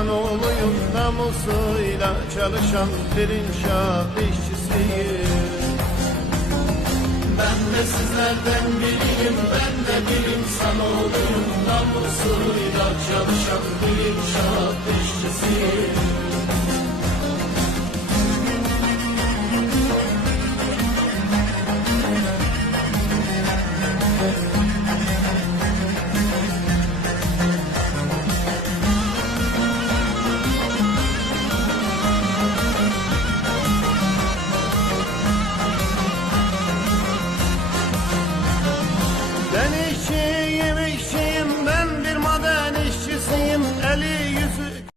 insanoğluyum, namusuyla çalışan bir inşaat işçisiyim. Ben de sizlerden biriyim, ben de bir insanoğluyum, namusuyla çalışan bir inşaat işçisiyim.